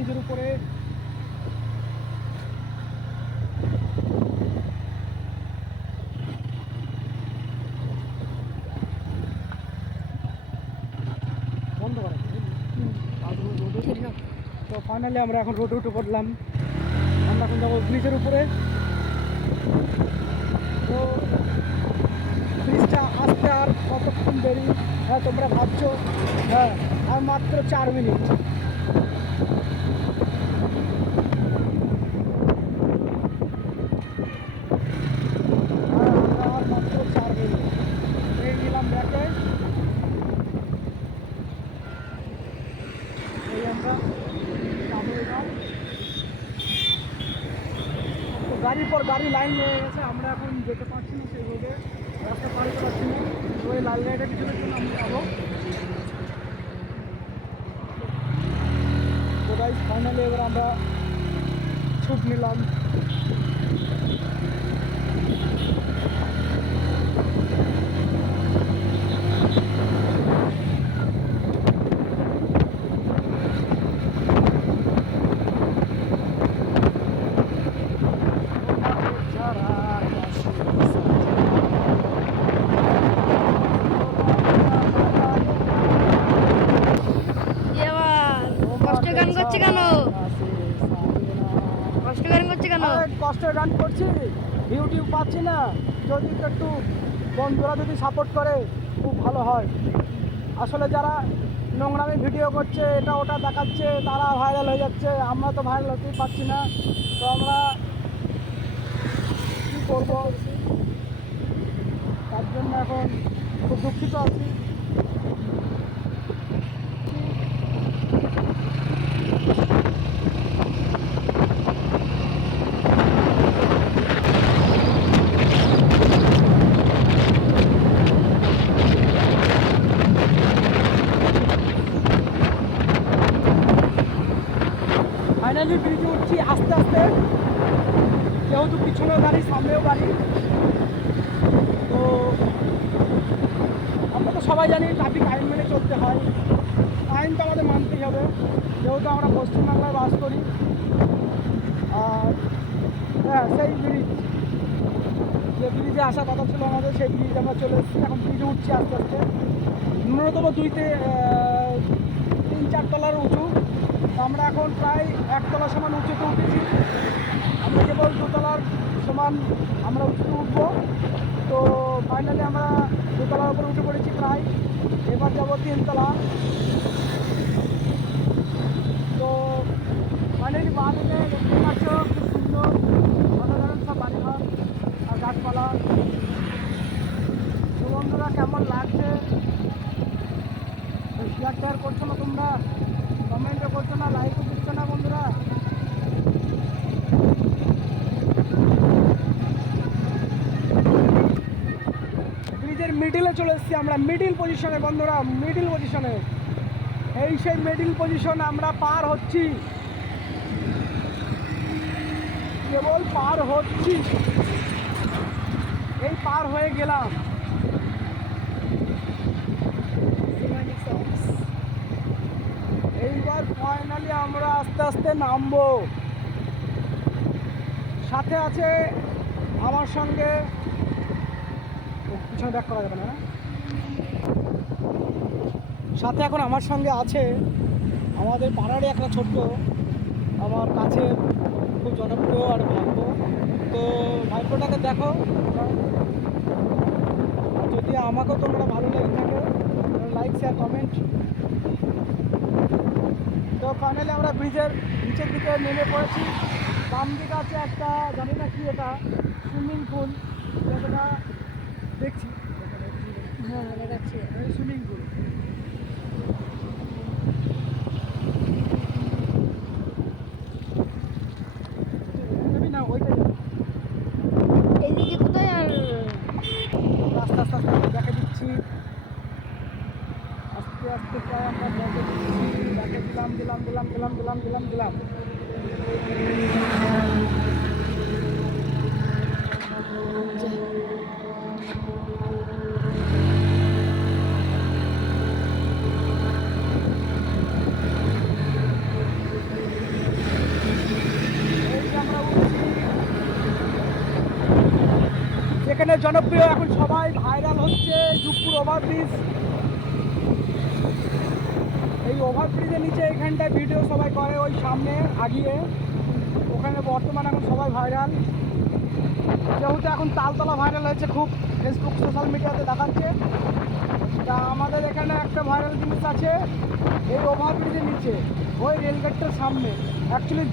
ব্রিজের উপরে। বন্ধ করা তো ফাইনালি আমরা এখন রোডে উঠে পড়লাম। আমরা এখন যাবো ব্রিজের উপরে। তো ব্রিজটা আসতে আর কতক্ষণ দেরি? হ্যাঁ, তোমরা ভাবছো, হ্যাঁ আর মাত্র 4 মিনিট। আর মাত্র 4 মিনিট এই নিলাম ব্যাকে। এই আমরা তো গাড়ির পর গাড়ি লাইন লেগে গেছে, আমরা এখন যেতে পারছি না সেই রোডে, রাস্তা পার হতে পারছি না। তো এই লাল লাইটের কিছুটার জন্য আমি যাবো। তো গাইস ফাইনালি এবার আমরা ছুট নিলাম। কষ্টের গান করছি, ইউটিউব পাচ্ছি না। যদি একটু বন্ধুরা যদি সাপোর্ট করে খুব ভালো হয়। আসলে যারা নোংরামি ভিডিও করছে, এটা ওটা দেখাচ্ছে, তারা ভাইরাল হয়ে যাচ্ছে, আমরা তো ভাইরাল হতেই পারছি না। তো আমরা কী করবো, তার জন্য এখন খুব দুঃখিত আছি। ফাইনালি ব্রিজে উঠছি আস্তে আস্তে, যেহেতু পিছনেও গাড়ি সামনেও গাড়ি। তো আমরা তো সবাই জানি ট্রাফিক আইন মেনে চলতে হয়, আইন তো আমাদের মানতেই হবে, যেহেতু আমরা পশ্চিমবাংলায় বাস করি। আর হ্যাঁ, সেই ব্রিজ, যে ব্রিজে আসা কথা ছিল আমাদের, সেই ব্রিজ আমরা চলে এসেছি। এখন ব্রিজে উঠছি আস্তে আস্তে, ন্যূনতম 3-4 তলার উঁচু। আমরা এখন প্রায় 1 তলা সমান উঁচুতে উঠেছি। আমরা কেবল 2 তলার সমান আমরা উঁচুতে উঠবো। তো ফাইনালি আমরা 2 তলার উপরে উঠে পড়েছি প্রায়। এবার যাবো 3 তলা। তো ফাইনালি বাড়িতে দেখতে পাচ্ছ খুব সুন্দর অসাধারণ সব বাড়িঘর আর গাছপালা। তো বন্ধুরা কেমন লাগছে শেয়ার করছো না তোমরা, কমেন্টও করছো না, লাইকও দিচ্ছ না বন্ধুরা। ব্রিজের মিডিলে চলে এসেছি আমরা, মিডিল পজিশনে বন্ধুরা, মিডিল পজিশনে। এই সেই মিডিল পজিশন আমরা পার হচ্ছি, কেবল পার হচ্ছি, এই পার হয়ে গেলাম। এইবার ফাইনালি আমরা আস্তে আস্তে নামবো। সাথে আছে আমার সঙ্গে, পিছনে ব্যাক করা যাবে না, সাথে এখন আমার সঙ্গে আছে আমাদের পাড়ারই একটা ছোট্ট, আমার কাছে খুব জনপ্রিয় আর ভাগ্য। তো ভাইপোটাকে দেখো, আর যদি আমাকেও তোমরা ভালো লেগে থাকে লাইক শেয়ার কমেন্ট। তো ফাইনালি আমরা ব্রিজের নিচের দিকে নেমে পড়েছি। বাম দিকে আছে একটা, জানি না কি এটা, সুইমিং পুল, যেটা দেখছি। হ্যাঁ দেখাচ্ছি, সুইমিং পুল। না ওইটা এইদিকে কোথায় আর আস্তে আস্তে আস্তে দেখা দিচ্ছি, আস্তে আস্তে প্রায় আমরা দেখে দিচ্ছি, দেখে দিলাম। এখানে জনপ্রিয় এখন সবাই ভাইরাল হচ্ছে যুগপুর ওভারব্রিজ। এই ওভারব্রিজের নিচে এখানটায় ভিডিও সবাই করে, ওই সামনে আগিয়ে ওখানে বর্তমানে এখন সবাই ভাইরাল। যেহেতু এখন তালতলা ভাইরাল হয়েছে খুব, ফেসবুক সোশ্যাল মিডিয়াতে দেখাচ্ছে। তা আমাদের এখানে একটা ভাইরাল জিনিস আছে এই ওভারব্রিজের নিচে, ওই রেলগেটটার সামনে। অ্যাকচুয়ালি